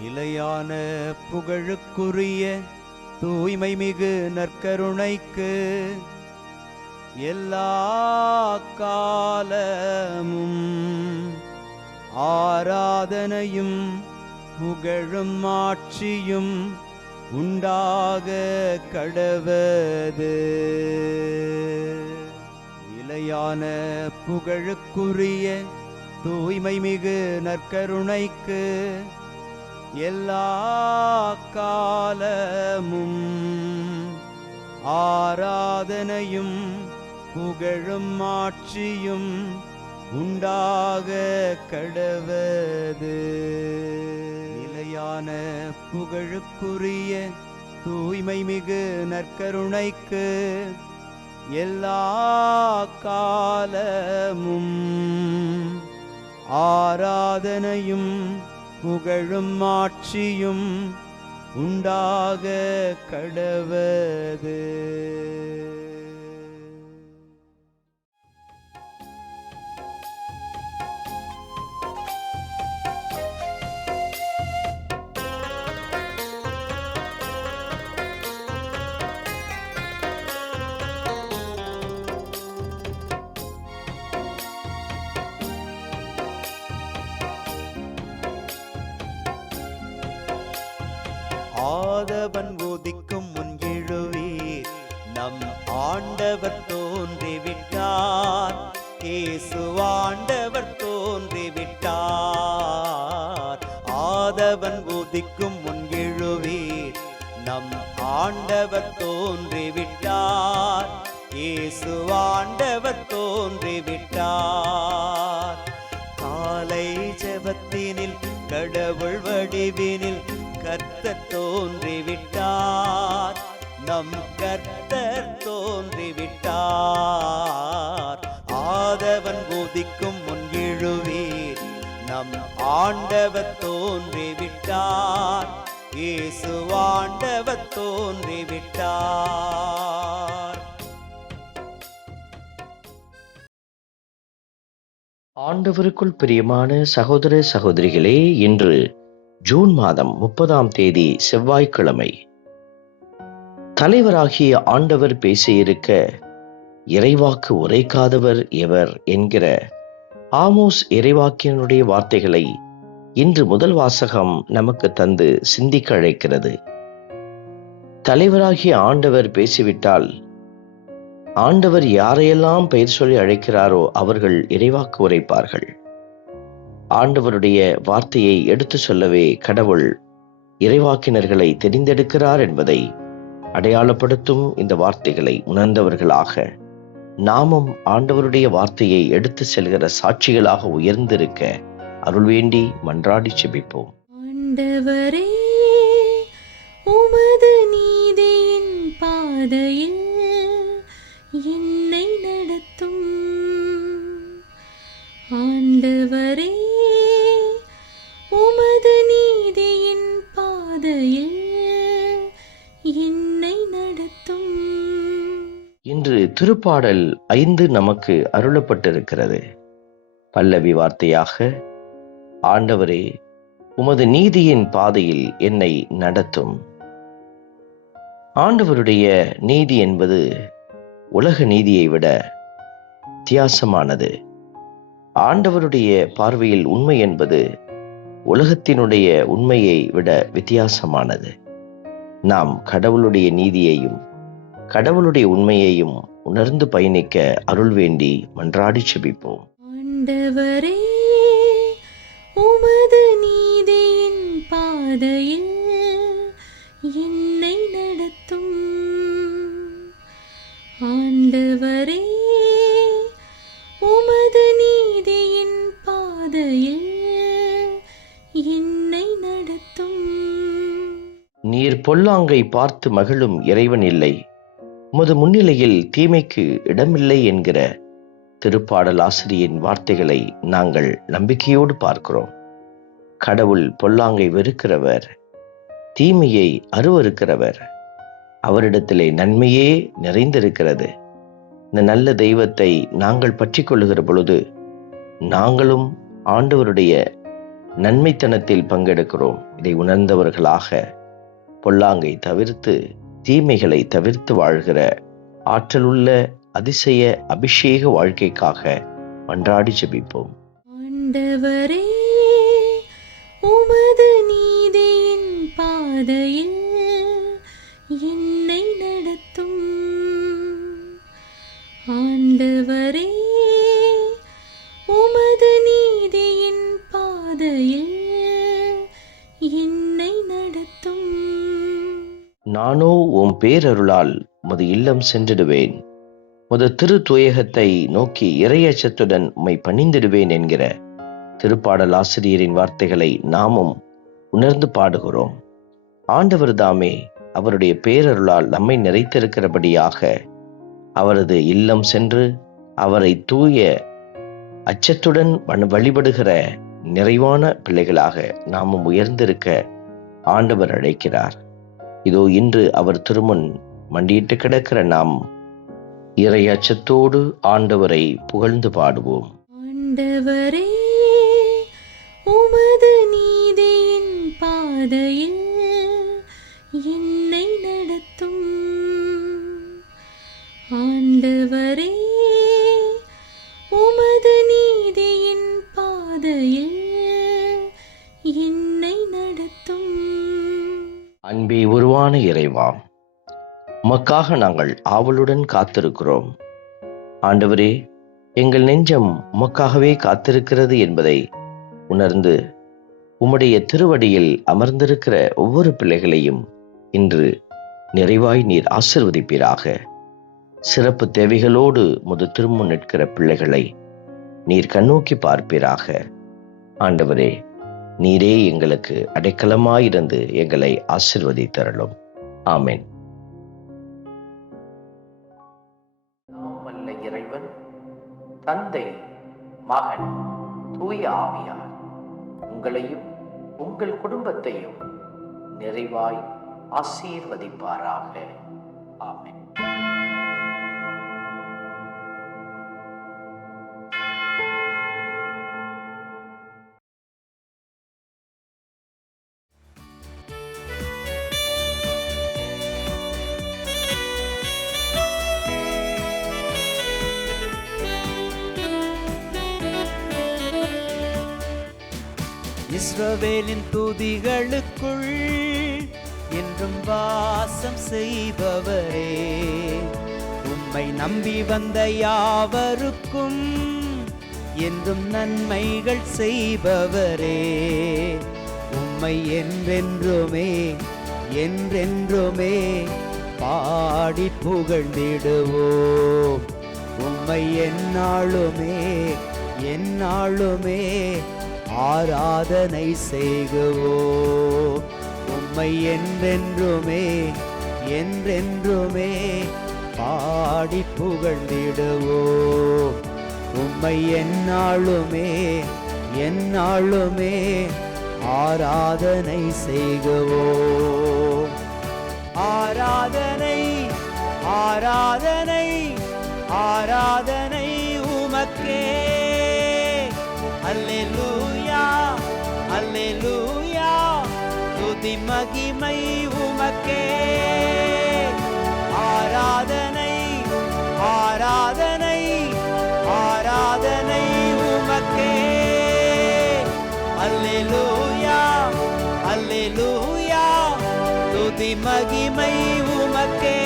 நிலையான புகழுக்குரிய தூய்மை மிகு நற்கருணைக்கு எல்லா காலமும் ஆராதனையும் புகழும் ஆட்சியும் உண்டாக கடவது. நிலையான புகழுக்குரிய தூய்மை மிகு நற்கருணைக்கு எல்லா காலமும் ஆராதனையும் புகழும் ஆட்சியும் உண்டாக கடவது. நிலையான புகழுக்குரிய தூய்மை மிகு நற்கருணைக்கு எல்லா காலமும் ஆராதனையும் புகழும் ஆட்சியும் உண்டாக கடவது. ஆதவன் உதிக்கும் முன் எழுவீர், நம் ஆண்டவர் தோன்றிவிட்டார். இயேசு ஆண்டவர் தோன்றிவிட்டார். ஆதவன் உதிக்கும் முன் எழுவீர், நம் ஆண்டவர் தோன்றிவிட்டார். இயேசு ஆண்டவர் தோன்றிவிட்டார். காலை ஜெபத்தினில் கடவுள் வடிவினில் கர்த்தர் தோன்றிவிட்டார். நம் கர்த்தர் தோன்றிவிட்டார். ஆதவன் உதிக்கும் முன் எழுவீர், நம் ஆண்டவர் தோன்றிவிட்டார். இயேசு ஆண்டவர் தோன்றிவிட்டார். ஆண்டவருக்குள் பிரியமான சகோதர சகோதரிகளே, இன்று ஜூன் மாதம் 30ஆம் தேதி செவ்வாய்க்கிழமை. தலைவராகிய ஆண்டவர் பேசியிருக்க இறைவாக்கு உரைக்காதவர் எவர் என்கிற ஆமோஸ் இறைவாக்கியனுடைய வார்த்தைகளை இன்று முதல் வாசகம் நமக்கு தந்து சிந்திக்க அழைக்கிறது. தலைவராகிய ஆண்டவர் பேசிவிட்டால் ஆண்டவர் யாரையெல்லாம் பெயர் சொல்லி அழைக்கிறாரோ அவர்கள் இறைவாக்கு உரைப்பார்கள். ஆண்டவருடைய வார்த்தையை எடுத்து சொல்லவே கடவுள் இறைவாக்கினர்களை தெரிந்தெடுக்கிறார் என்பதை அடையாளப்படுத்தும் இந்த வார்த்தைகளை உணர்ந்தவர்களாக நாமும் ஆண்டவருடைய வார்த்தையை எடுத்து செல்கிற சாட்சிகளாக உயர்ந்திருக்க அருள் வேண்டி மன்றாடி செபிப்போம். ஆண்டவரே, உமது நீதியின் பாதையில் என்னை நடத்தும். ஆண்டவரே, உமது நீதியின் பாதையில் என்னை நடத்தும். இன்று திருப்பாடல் 5 நமக்கு அருளப்பட்டிருக்கிறது. பல்லவி வார்த்தையாக, ஆண்டவரே, உமது நீதியின் பாதையில் என்னை நடத்தும். ஆண்டவருடைய நீதி என்பது உலக நீதியை விட வித்தியாசமானது. ஆண்டவருடைய பார்வையில் உண்மை என்பது உலகத்தினுடைய உண்மையை விட வித்தியாசமானது. நாம் கடவுளுடைய நீதியையும் கடவுளுடைய உண்மையையும் உணர்ந்து பயணிக்க அருள் வேண்டி மன்றாடி செபிப்போம். ஆண்டவரே, உமது நீதியின் பாதையில் என்னை நடத்தும். ஆண்டவரே, உமது நீதியின் பாதையில் என்னை நடத்தும். நீர் பொல்லாங்கை பார்த்து மகிழும் இறைவன் இல்லை, உமது முன்னிலையில் தீமைக்கு இடமில்லை என்கிற திருப்பாடல் ஆசிரியரின் வார்த்தைகளை நாங்கள் நம்பிக்கையோடு பார்க்கிறோம். கடவுள் பொல்லாங்கை வெறுக்கிறவர், தீமையை அருவருக்கிறவர். அவரிடத்திலே நன்மையே நிறைந்திருக்கிறது. இந்த நல்ல தெய்வத்தை நாங்கள் பற்றி கொள்ளுகிற பொழுது நாங்களும் ஆண்டவருடைய நன்மைத்தனத்தில் பங்கெடுக்கிறோம். இதை உணர்ந்தவர்களாக பொல்லாங்கை தவிர்த்து தீமைகளை தவிர்த்து வாழ்கிற ஆற்றலுள்ள அதிசய அபிஷேக வாழ்க்கைக்காக மன்றாடி ஜெபிப்போம். ஆண்டவரே, உமது நீதியின் பாதையில் என்னை நடத்தும். ஆண்டவரே, உமது நீதியின் பாதையில் என்னை நடத்தும். நானோ உம் பேரருளால் உமது இல்லம் சென்றிடுவேன், உமது திரு துயகத்தை நோக்கி இறையச்சத்துடன் உம்மை பணிந்திடுவேன் என்கிற திருப்பாடல் ஆசிரியரின் வார்த்தைகளை நாமும் உணர்ந்து பாடுகிறோம். ஆண்டவர் தாமே அவருடைய பேரருளால் நம்மை நிறைத்திருக்கிறபடியாக அவரது இல்லம் சென்று அவரை தூய அச்சத்துடன் வழிபடுகிற நிறைவான பிள்ளைகளாக நாமும் உயர்ந்திருக்க ஆண்டவர் அழைக்கிறார். இதோ இன்று அவர் திருமுன் மண்டியிட்டு கிடக்கிற நாம் இறை அச்சத்தோடு ஆண்டவரை புகழ்ந்து பாடுவோம். ஆண்டவரே, உமது நீதியின் பாதையில் என்னை நடத்தும். ஆண்டவரே, உமது நீதியின் பாதையில் என்னை நடத்தும். அன்பே உருவான இறைவா, உமக்காக நாங்கள் ஆவலுடன் காத்திருக்கிறோம். ஆண்டவரே, எங்கள் நெஞ்சம் உமக்காகவே காத்திருக்கிறது என்பதை உணர்ந்து உம்முடைய திருவடியில் அமர்ந்திருக்கிற ஒவ்வொரு பிள்ளைகளையும் இன்று நிறைவாய் நீர் ஆசிர்வதிப்பீராக. சிறப்பு தேவைகளோடு முது திருமுன் நிற்கிற பிள்ளைகளை நீர் கண்ணோக்கி பார்ப்பீராக. ஆண்டவரே, நீரே எங்களுக்கு அடைக்கலமாயிருந்து எங்களை ஆசிர்வதித்தருளும். ஆமென். நாமல்ல இறைவன், தந்தை, மகன், தூய ஆவியார் உங்களையும் உங்கள் குடும்பத்தையும் நிறைவாய் ஆசீர்வதிப்பாராக. ஆமென். இஸ்ரவேலின் துதிகளுக்குள் என்றும் வாசம் செய்பவரே, உம்மை நம்பி வந்த யாவருக்கும் என்றும் நன்மைகள் செய்பவரே, உம்மை என்றென்றுமே என்றென்றுமே பாடி புகழ்ந்திடுவோம். உம்மை எந்நாளுமே எந்நாளுமே ஆராதனை செய்குவோம். உம்மை என்றென்றுமே என்றென்றுமே பாடி புகழ்ந்திடுவோம். உம்மை எந்நாளுமே எந்நாளுமே ஆராதனை செய்குவோம். ஆராதனை ஆராதனை ஆராதனை உமக்கே. அல்லேலூயா அல்லேலூயா, துதி மகிமை உமக்கே. ஆராதனை ஆராதனை ஆராதனை உமக்கே. அல்லேலூயா அல்லேலூயா, துதி மகிமை உமக்கே.